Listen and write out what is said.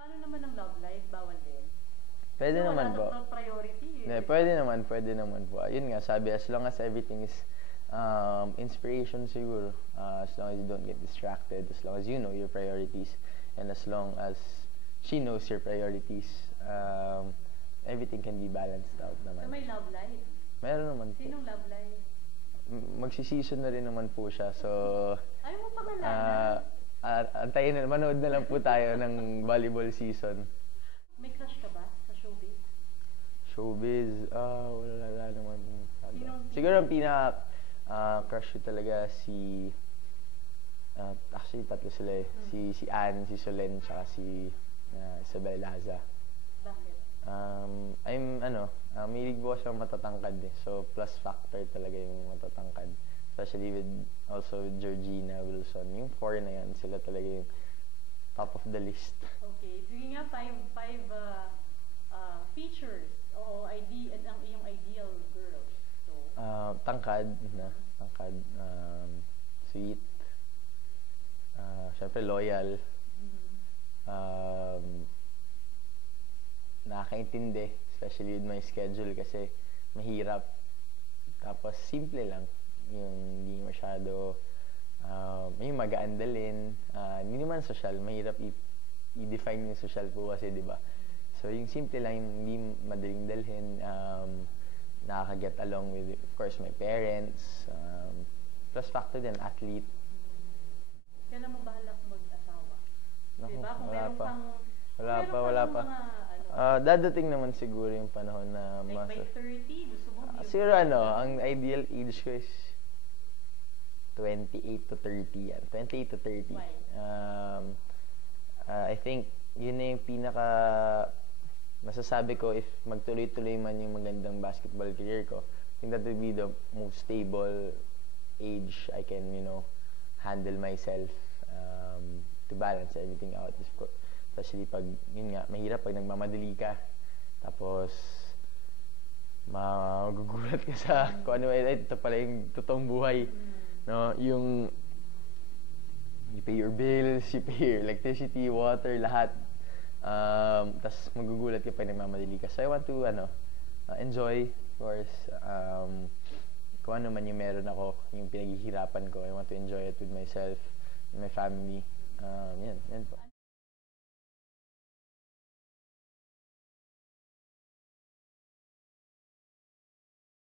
Paano naman ang love life? Bawal din. Pwede So, naman po. wala daw priority eh. Hindi, pwede naman po. Yun nga, sabi, as long as everything is inspiration siguro, as long as you don't get distracted, as long as you know your priorities, and as long as she knows your priorities, everything can be balanced out naman. So, may love life? Meron naman po. Sinong love life? Magsisison na rin naman po siya, so... Ayaw mo pangalanan? Antayin na, manood na lang po tayo ng volleyball season. May crush ka ba sa showbiz? Showbiz, wala naman. Sinong- Siguro ang pinaka-crush ko talaga si... actually, tatlo sila eh. Si Anne, si Solen, tsaka si Isabel Laza. Bakit? Mahilig po siya matatangkad eh. So, plus factor talaga yung matatangkad. Especially also with Georgina Wilson. Yung four na yan, sila talaga yung top of the list. Okay. Sige nga, five features o ang iyong ideal girl. So, Tangkad, sweet, syempre loyal, nakakaintindi, especially with my schedule kasi mahirap. Tapos simple lang, yung hindi masyado, yung magaan dalhin, hindi naman social, mahirap i-define yung social po kasi, di ba? So yung simple lang, yung hindi madaling dalhin, nakaka-get along with, of course, my parents, plus factor din, athlete. kailan mo bahalak mag-asawa? Naku, Diba? Kung wala meron pa. kang... Wala kung pa, meron wala kang pa. Mga, Dadating naman siguro yung panahon na like by 30, gusto mo? siguro ang ideal age ko is 28 to 30 yan. 28 to 30. Why? I think yun na yung pinaka masasabi ko if magtuloy-tuloy man yung magandang basketball career ko. I think that would be the most stable age I can, handle myself to balance everything out. Especially pag, yun nga, mahirap pag nagmamadali ka. Tapos, magugulat ka sa kung ano, ito pala yung totoong buhay. No? Yung, you pay your bills, you pay your electricity, water, lahat. Tapos, magugulat ka pag nagmamadali ka. So, I want to, enjoy, of course, kung ano man yung meron ako, yung pinaghihirapan ko. I want to enjoy it with myself, with my family. Yan po.